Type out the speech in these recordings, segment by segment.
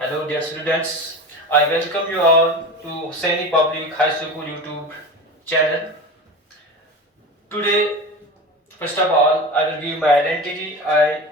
Hello dear students, I welcome you all to Hussaini Public High School YouTube channel. Today, first of all, I will give my identity. I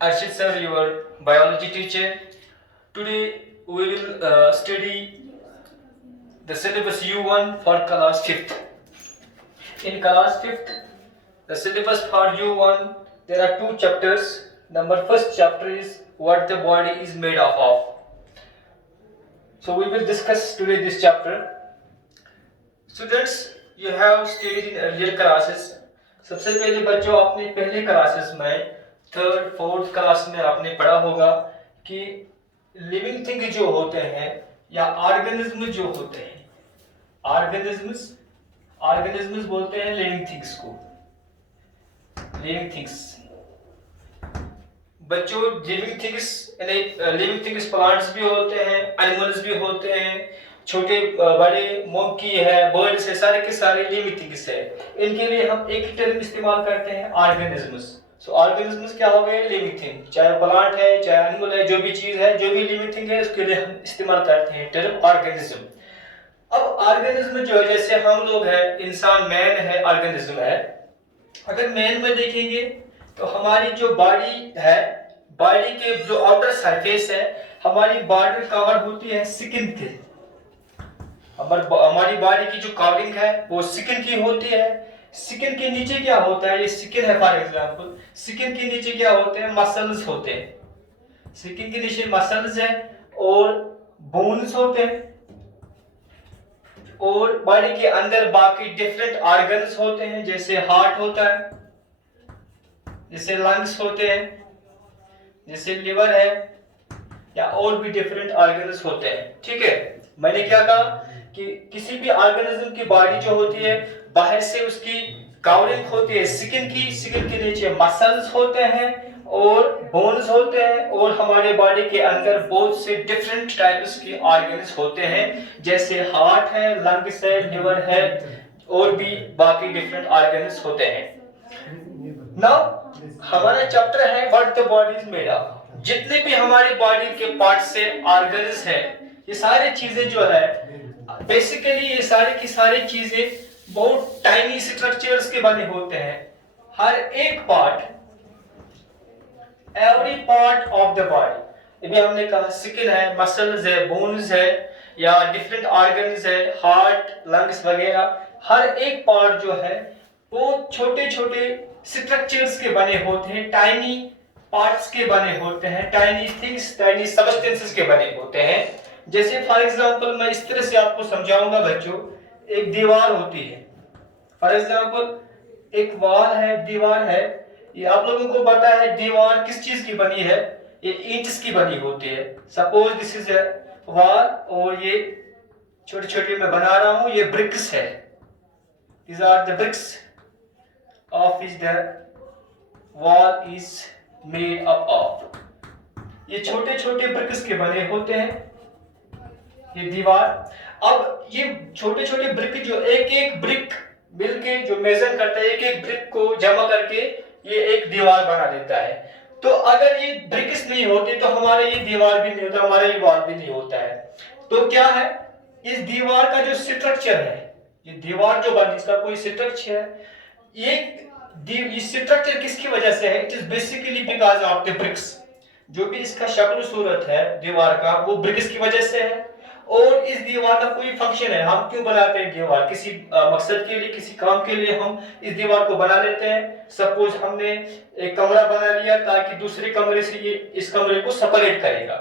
Arshid sir, your biology teacher. Today we will study the syllabus U1 for class 5th. In class 5th, the syllabus for U1, there are two chapters. Number first chapter is what the body is made of. So we will discuss today this chapter. Students, you have studied in earlier classes. सबसे पहले बच्चों आपने पहले classes में third fourth class में आपने पढ़ा होगा कि लिविंग थिंग जो होते हैं या ऑर्गेनिज्म जो होते हैं, ऑर्गेनिज्म्स बोलते हैं लिविंग थिंग्स को, लिविंग थिंग्स। बच्चों लिविंग थिंग्स प्लांट्स भी होते हैं, एनिमल्स भी होते हैं, छोटे बड़े मंकी है, बर्ड्स है, सारे के सारे लिविंग थिंग्स है। इनके लिए हम एक ही टर्म इस्तेमाल करते हैं ऑर्गेनिज्म्स। सो ऑर्गेनिज्म्स क्या हो गए? Living thing. चाहे प्लांट है, चाहे एनिमल है, जो भी चीज है, जो भी लिविंग थिंग है, उसके लिए हम इस्तेमाल करते हैं टर्म ऑर्गेनिज्म। अब ऑर्गेनिज्म जो है, जैसे हम लोग है, इंसान मैन है, ऑर्गेनिज्म है। अगर मैन में देखेंगे तो हमारी जो बॉडी है, बॉडी के जो आउटर सरफेस है, हमारी बॉडी कवर होती है स्किन के। हमारी बॉडी की जो कवरिंग है वो स्किन की होती है। स्किन के नीचे क्या होता है? ये स्किन है फॉर एग्जांपल। स्किन के नीचे क्या होते हैं? मसल्स होते हैं। स्किन के नीचे मसल्स है और बोन्स होते हैं, और बॉडी के अंदर बाकी डिफरेंट ऑर्गन्स होते हैं, जैसे हार्ट होता है, जैसे लंग्स होते हैं, जैसे लिवर है, या और भी डिफरेंट ऑर्गन्स होते हैं। ठीक है, मैंने क्या कहा कि किसी भी ऑर्गेनिज्म की बॉडी जो होती है, बाहर से उसकी कवरिंग होती है स्किन की, स्किन के नीचे मसल्स होते हैं और बोन्स होते हैं, और हमारे बॉडी के अंदर बहुत से डिफरेंट टाइप्स के ऑर्गन्स होते हैं, जैसे हार्ट है, लंग्स है, लिवर है, और भी बाकी डिफरेंट ऑर्गन्स होते हैं। नाउ हमारा चैप्टर है what the body is made of. जितने भी हमारी बॉडी के पार्ट से ऑर्गन्स है, ये सारी चीजें जो है, बेसिकली ये सारी की सारी चीजें बहुत टाइनी स्ट्रक्चर्स के बने होते हैं। हर एक part, every part of the body, अभी हमने कहा स्किन है, मसल्स है, बोन्स है, या डिफरेंट ऑर्गन्स है, हार्ट, लंग्स वगैरह, हर एक पार्ट जो है वो छोटे छोटे स्ट्रक्चर्स के बने होते हैं, टाइनी पार्ट्स के बने होते हैं, टाइनी थिंग्स, टाइनी सबस्टेंसेस के बने होते हैं। जैसे फॉर एग्जांपल मैं इस तरह से आपको समझाऊंगा बच्चों, एक दीवार होती है, फॉर एग्जांपल एक वॉल है, दीवार है। ये आप लोगों को पता है दीवार किस चीज की बनी है? ये ईंट्स की बनी होती है। Suppose this is a wall, और ये छोटे छोटे मैं बना रहा हूं, ये ब्रिक्स है। These are the bricks of which the wall is made up of. ये छोटे छोटे ब्रिक्स के बने होते हैं ये दीवार। अब ये छोटे छोटे ब्रिक जो एक एक ब्रिक मिलके जो मेजर करता है, एक एक ब्रिक को जमा करके ये एक दीवार बना देता है। तो अगर ये ब्रिक्स नहीं होते तो हमारा ये दीवार भी नहीं होता, हमारा ये वॉल भी नहीं होता है। तो क्या है, इस दीवार का जो स्ट्रक्चर है, ये दीवार जो बनी, इसका कोई स्ट्रक्चर है, ये स्ट्रक्चर किसकी वजह से है? It is basically because of the bricks. जो भी इसका शक्ल सूरत है दीवार का, वो ब्रिक्स की वजह से है। और इस दीवार का कोई फंक्शन है, हम क्यों बनाते हैं दीवार? किसी मकसद के लिए, किसी काम के लिए हम इस दीवार को बना लेते हैं। सपोज हमने एक कमरा बना लिया ताकि दूसरे कमरे से ये इस कमरे को सेपरेट करेगा,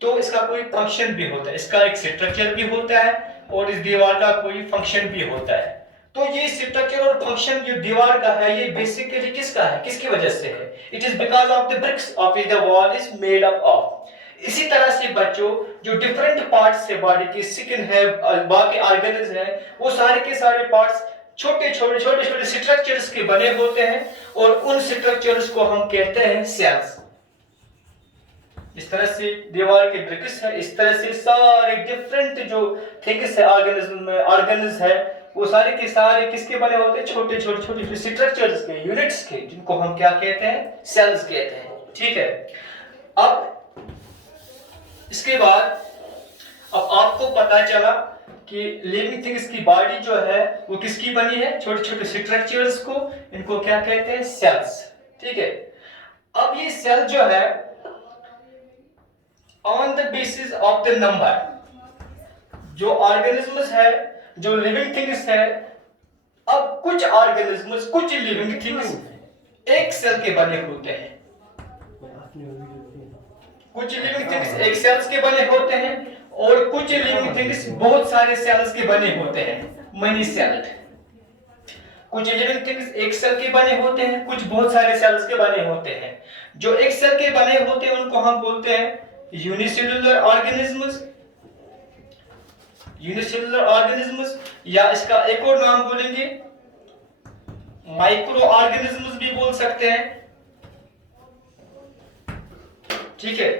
तो इसका कोई फंक्शन भी होता है, इसका एक स्ट्रक्चर भी होता है, और इस दीवार का कोई फंक्शन भी होता है। तो ये स्ट्रक्चर और फंक्शन जो दीवार का है, ये बेसिकली किसका है, किसकी वजह से है? It is because of the bricks of the wall is made up of. इसी तरह से बच्चों, जो डिफरेंट पार्ट्स है बॉडी की, स्किन है, बाकी ऑर्गन्स है, वो सारे के सारे पार्ट्स छोटे छोटे स्ट्रक्चर्स के बने होते हैं, और उन स्ट्रक्चर्स को हम कहते हैं सेल्स। इस तरह से दीवार के ब्रिक्स है, इस तरह से सारे डिफरेंट जो थिंग्स है ऑर्गेनिज्म में, ऑर्गन्स है, वो सारे के सारे किसके बने होते हैं? छोटे छोटे स्ट्रक्चर्स के, यूनिट्स के, जिनको हम क्या कहते हैं? सेल्स कहते हैं। ठीक है, अब इसके बाद अब आपको पता चला कि लिविंग थिंग्स की बॉडी जो है वो किसकी बनी है, छोटे छोटे स्ट्रक्चर्स को, इनको क्या कहते हैं, सेल्स। ठीक है, अब ये सेल जो है on the basis of the number, जो ऑर्गेनिजम्स है, जो लिविंग थिंग्स है, अब कुछ ऑर्गेनिजम्स, कुछ लिविंग थिंग्स एक सेल के बने होते हैं, कुछ लिविंग थिंग्स एक सेल्स के बने होते हैं और कुछ लिविंग थिंग्स बहुत सारे सेल्स के बने होते हैं, मनी सेल्ड। कुछ लिविंग थिंग्स एक सेल के बने होते हैं, कुछ बहुत सारे सेल्स के बने होते हैं। जो एक सेल के बने होते हैं उनको हम बोलते हैं यूनिसेल्युलर ऑर्गेनिजम्स, यूनिसेल्युलर ऑर्गेनिजम्स, या इसका एक और नाम बोलेंगे माइक्रो ऑर्गेनिजम्स भी बोल सकते हैं। ठीक है,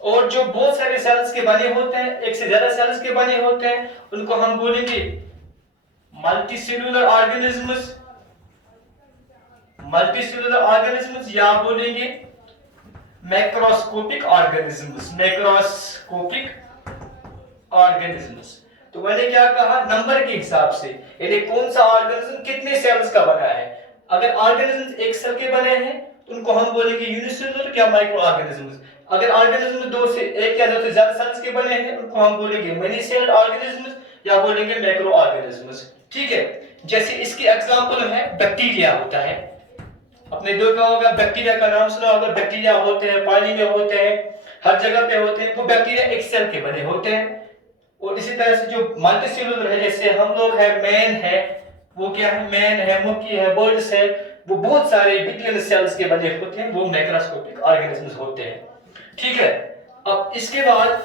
और जो बहुत सारे सेल्स के बने होते हैं, एक से ज्यादा सेल्स के बने होते हैं, उनको हम बोलेंगे मल्टीसेल्युलर ऑर्गेनिजम्स, मल्टीसेल्युलर ऑर्गेनिजम्स, या बोलेंगे मैक्रोस्कोपिक ऑर्गेनिजम्स, मैक्रोस्कोपिक ऑर्गेनिजम्स। तो मैंने क्या कहा, नंबर के हिसाब से, यानी कौन सा ऑर्गेनिज्म कितने सेल्स का बना है। अगर ऑर्गेनिज्म एक सेल के बने हैं तो उनको हम बोलेंगे यूनिसेल्युलर या माइक्रो ऑर्गेनिजम्स। अगर ऑर्गेनिज्म दो से एक या दो से ज्यादा सेल्स के बने हैं उनको हम बोलेंगे मेनी सेल्ड ऑर्गेनिजम्स या बोलेंगे मैक्रो ऑर्गेनिजम्स। ठीक है, जैसे इसकी एग्जांपल है बैक्टीरिया होता है, आपने देखा होगा बैक्टीरिया का नाम सुना होगा, बैक्टीरिया होते हैं, पानी में होते हैं, हर जगह पे होते हैं, वो बैक्टीरिया एक सेल के बने होते हैं। और इसी तरह से जो मल्टीसेल्युलर है, जैसे हम लोग है, मैन है, वो क्या है, मैन है, मुर्गी है, बर्ड्स है, वो बहुत सारे बिलियन सेल्स के बने होते हैं, वो मैक्रोस्कोपिक ऑर्गेनिजम्स होते हैं। ठीक है, अब इसके बाद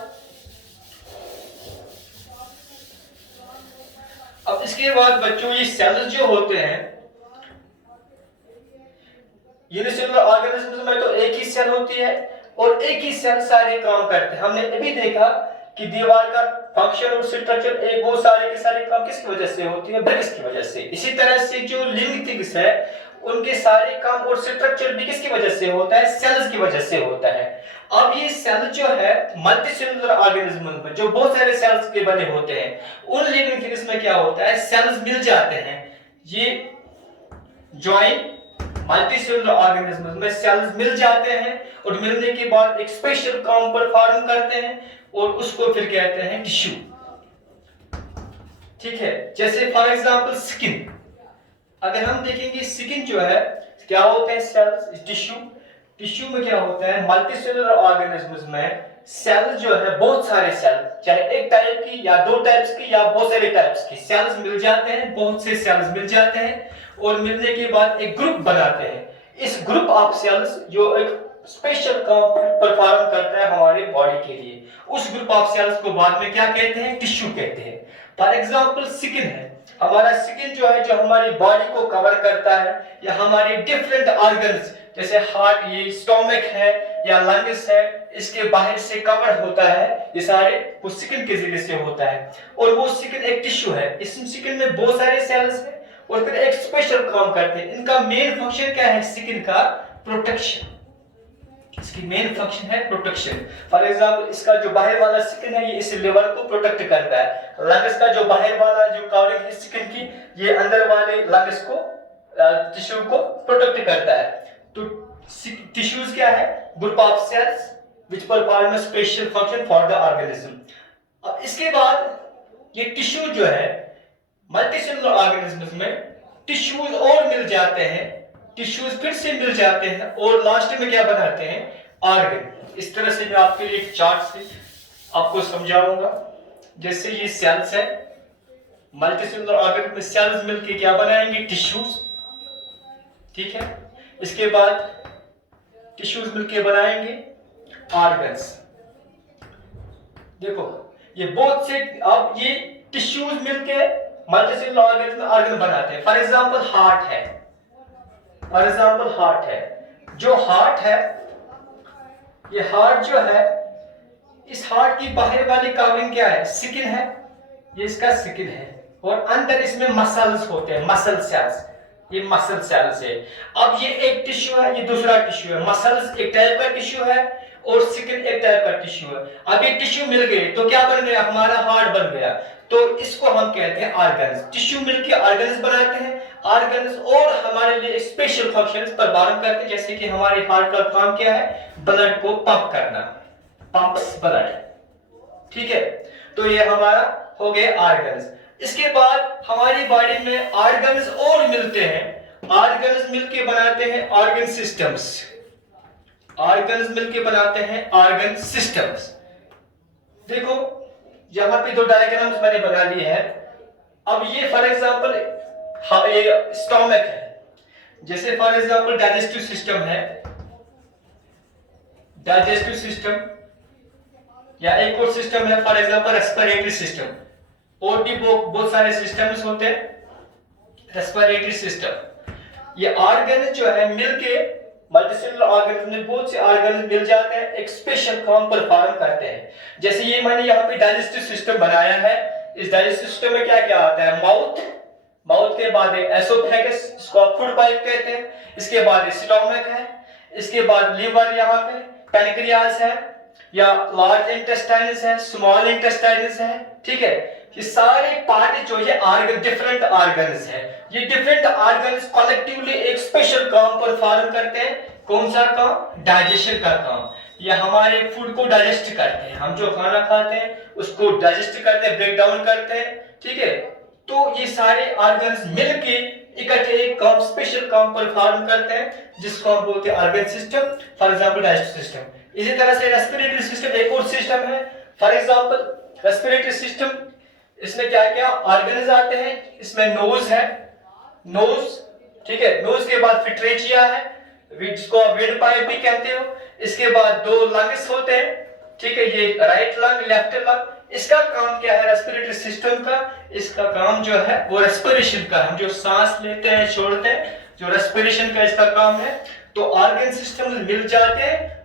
बच्चों ये सेल्स जो होते हैं यूनिसेल्युलर ऑर्गेनिजम्स में, तो एक ही सेल होती है और एक ही सेल सारे काम करते हैं। हमने अभी देखा कि दीवार का फंक्शन और स्ट्रक्चर, एक वो सारे के सारे काम किसकी वजह से होती है, ब्रिक्स की वजह से। इसी तरह से जो लिविंग थिंग्स है उनके सारे काम और स्ट्रक्चर भी किसकी वजह से होता है, सेल्स की वजह से होता है। अब ये सेल जो है मल्टीसेल्युलर ऑर्गेनिज्म में जो बहुत सारे सेल्स के बने होते हैं, उन लिविंग थिंग्स में क्या होता है, सेल्स मिल जाते हैं। ये जॉइंट मल्टीसेल्युलर ऑर्गेनिज्म में सेल्स मिल जाते हैं और मिलने के बाद एक स्पेशल काम परफॉर्म करते हैं और उसको फिर कहते हैं टिश्यू। ठीक है, जैसे फॉर एग्जांपल स्किन, अगर हम देखेंगे स्किन जो है क्या होते हैं, सेल्स, टिश्यू। टिश्यू में क्या होता है, मल्टीसेल्युलर ऑर्गेनिजम्स में सेल जो है, बहुत सारे सेल, चाहे एक टाइप की या दो टाइप्स की या बहुत सारे टाइप्स की सेल्स मिल जाते हैं, बहुत से सेल्स मिल जाते हैं और मिलने के बाद एक ग्रुप बनाते हैं। इस ग्रुप ऑफ सेल्स जो एक स्पेशल काम परफॉर्म करता है हमारे बॉडी के लिए, उस ग्रुप ऑफ सेल्स को बाद में क्या कहते हैं, टिश्यू कहते हैं। फॉर एग्जांपल स्किन है, हमारा स्किन जो है, जो हमारी बॉडी को कवर करता है, या हमारे डिफरेंट ऑर्गन्स जैसे हार्ट, ये स्टोमक है या लंग्स है, इसके बाहर से कवर होता है, ये सारे वो स्किन के जरिए से होता है। और वो स्किन एक टिश्यू है, इस स्किन में बहुत सारे सेल्स हैं और फिर एक स्पेशल काम करते हैं। इनका मेन फंक्शन क्या है, स्किन का प्रोटेक्शन, इसकी मेन फंक्शन है प्रोटेक्शन। फॉर एग्जांपल इसका जो बाहर वाला स्किन है, ये इस लिवर को प्रोटेक्ट करता है। लंग्स का जो बाहर वाला जो कवरिंग है स्किन की, ये अंदर वाले लंग्स को, टिश्यू को प्रोटेक्ट करता है। तो टिश्यूज क्या है, group of cells which perform a special function for the organism. अब इसके बाद ये टिश्यू जो है मल्टीसेल्युलर ऑर्गेनिज्म्स में टिश्यूज और मिल जाते हैं, टिश्यूज फिर से मिल जाते हैं और लास्ट में क्या बनाते हैं, ऑर्गन। इस तरह से मैं आपके लिए एक चार्ट से आपको समझाऊंगा। जैसे ये सेल्स है, मल्टीसेल्युलर ऑर्गेनिज्म में सेल्स मिलके क्या बनाएंगे, टिश्यूज। ठीक है, इसके बाद टिश्यूज मिलके बनाएंगे ऑर्गन्स। देखो ये बहुत से, अब ये टिश्यूज मिलके मल्टीसेल्युलर ऑर्गेनिज्म में ऑर्गन बनाते हैं। फॉर एग्जांपल हार्ट है, फॉर एग्जांपल हार्ट है, जो हार्ट है, ये हार्ट जो है, इस हार्ट की बाहर वाली कवरिंग क्या है, स्किन है, ये इसका स्किन है और अंदर इसमें मसल्स होते हैं, मसल सेल्स, ये मसल सेल्स है। अब ये एक टिश्यू है, ये दूसरा टिश्यू है। मसल्स एक टाइप का टिश्यू है और स्किन एक टाइप का टिश्यू है। अब ये टिश्यू मिल गए तो क्या बन गया, हमारा हार्ट बन गया। तो इसको हम कहते हैं ऑर्गन्स। टिश्यू मिलके ऑर्गन्स बनाते हैं, ऑर्गन्स और हमारे लिए स्पेशल फंक्शंस परफॉर्म करते हैं। जैसे कि हमारे हार्ट का काम क्या है, ब्लड को पंप करना, पंप्स ब्लड, ठीक है। तो ये हमारा हो गए ऑर्गन्स। इसके बाद हमारी बॉडी में ऑर्गन्स और मिलते हैं, ऑर्गन्स मिलके बनाते हैं ऑर्गन सिस्टम्स, ऑर्गन्स मिलके बनाते हैं ऑर्गन सिस्टम्स। देखो यहां पे दो डायग्राम्स मैंने बना दिए हैं। अब ये फॉर एग्जांपल ये स्टोमक है, जैसे फॉर एग्जांपल डाइजेस्टिव सिस्टम है, डाइजेस्टिव सिस्टम, या एक और सिस्टम है फॉर एग्जांपल रेस्पिरेटरी सिस्टम। और भी बहुत सारे सिस्टम्स होते हैं रेस्पिरेटरी सिस्टम। ये ऑर्गन जो है मिलके मल्टीसेलुलर ऑर्गन में बहुत से ऑर्गन मिल जाते हैं, एक स्पेशल काम परफॉर्म करते हैं। जैसे ये मैंने यहाँ पे डाइजेस्टिव सिस्टम बनाया है। इस डाइजेस्टिव सिस्टम में क्या क्या आता है, माउथ, माउथ के बाद एसोफेगस, इसको आप फूड पाइप कहते हैं। इसके बाद स्टोमक है, इसके बाद लिवर, यहाँ पे पैनक्रियास है, या लार्ज इंटेस्टाइनस है, स्मॉल इंटेस्टाइनस है, ठीक है। ये सारे पार्ट जो है ऑर्गन, डिफरेंट ऑर्गन्स है। ये डिफरेंट ऑर्गन्स कलेक्टिवली एक स्पेशल काम परफॉर्म करते हैं। कौन सा काम, डाइजेशन का काम। ये हमारे फूड को डाइजेस्ट करते हैं, हम जो खाना खाते हैं उसको डाइजेस्ट करते हैं, ब्रेक डाउन करते हैं, ठीक है। तो ये सारे ऑर्गन्स मिलके इकट्ठे एक काम, स्पेशल काम परफॉर्म करते हैं, जिसको हम बोलते हैं organ system, for example digestive system. इसी तरह से रेस्पिरेटरी सिस्टम एक और सिस्टम है। फॉर एग्जांपल रेस्पिरेटरी सिस्टम, इसमें क्या क्या ऑर्गन्स आते हैं, इसमें नोज है, नोज, ठीक है। नोज के बाद फिर ट्रेचिया है, जिसको आप विंड पाइप भी कहते हो। इसके बाद दो लंग्स होते हैं, ठीक है, ये राइट लंग, लेफ्ट लंग। इसका काम क्या है रेस्पिरेटरी सिस्टम का, इसका काम जो है वो रेस्पिरेशन का, हम जो सांस लेते हैं छोड़ते हैं, जो रेस्पिरेशन का इसका काम है। तो ऑर्गन सिस्टम मिल जाते हैं,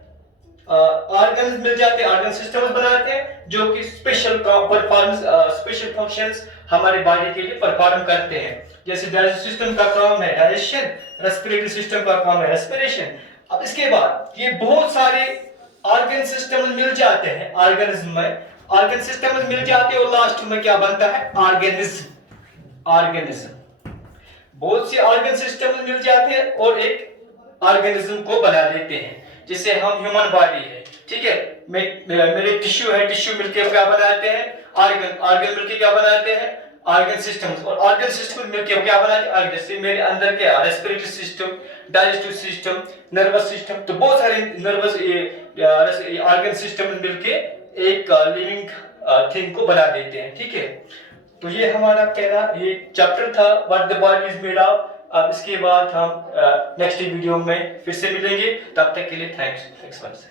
ऑर्गन्स मिल जाते हैं, ऑर्गन सिस्टम्स बनाते हैं, जो कि स्पेशल परफॉर्मेंस, स्पेशल फंक्शंस हमारे बॉडी के लिए परफॉर्म करते हैं। जैसे डाइजेस्टिव सिस्टम का काम है डाइजेशन, रेस्पिरेटरी सिस्टम का काम है रेस्पिरेशन। अब इसके बाद ये बहुत सारे ऑर्गन सिस्टम मिल जाते हैं, ऑर्गेनिज्म में ऑर्गन सिस्टम मिल जाते हैं, और लास्ट में क्या बनता है, ऑर्गेनिज्म, ऑर्गेनिज्म। बहुत से ऑर्गन सिस्टम मिल जाते हैं और एक ऑर्गेनिज्म को बना देते हैं, जिसे हम ह्यूमन बॉडी है, ठीक है। मेरे टिश्यू है, टिश्यू मिलके क्या बनाते हैं, ऑर्गन, ऑर्गन मिलके क्या बनाते हैं, ऑर्गन सिस्टम्स, और ऑर्गन सिस्टम मिलके क्या बनाते हैं, जैसे मेरे अंदर क्या, respiratory system, digestive system, nervous system. तो बहुत सारे नर्वस ऑर्गन सिस्टम मिलके एक लिविंग थिंग को बना देते हैं, ठीक है। तो ये हमारा पहला ये चैप्टर था, what the body is made of. अब इसके बाद हम नेक्स्ट वीडियो में फिर से मिलेंगे, तब तक के लिए थैंक्स।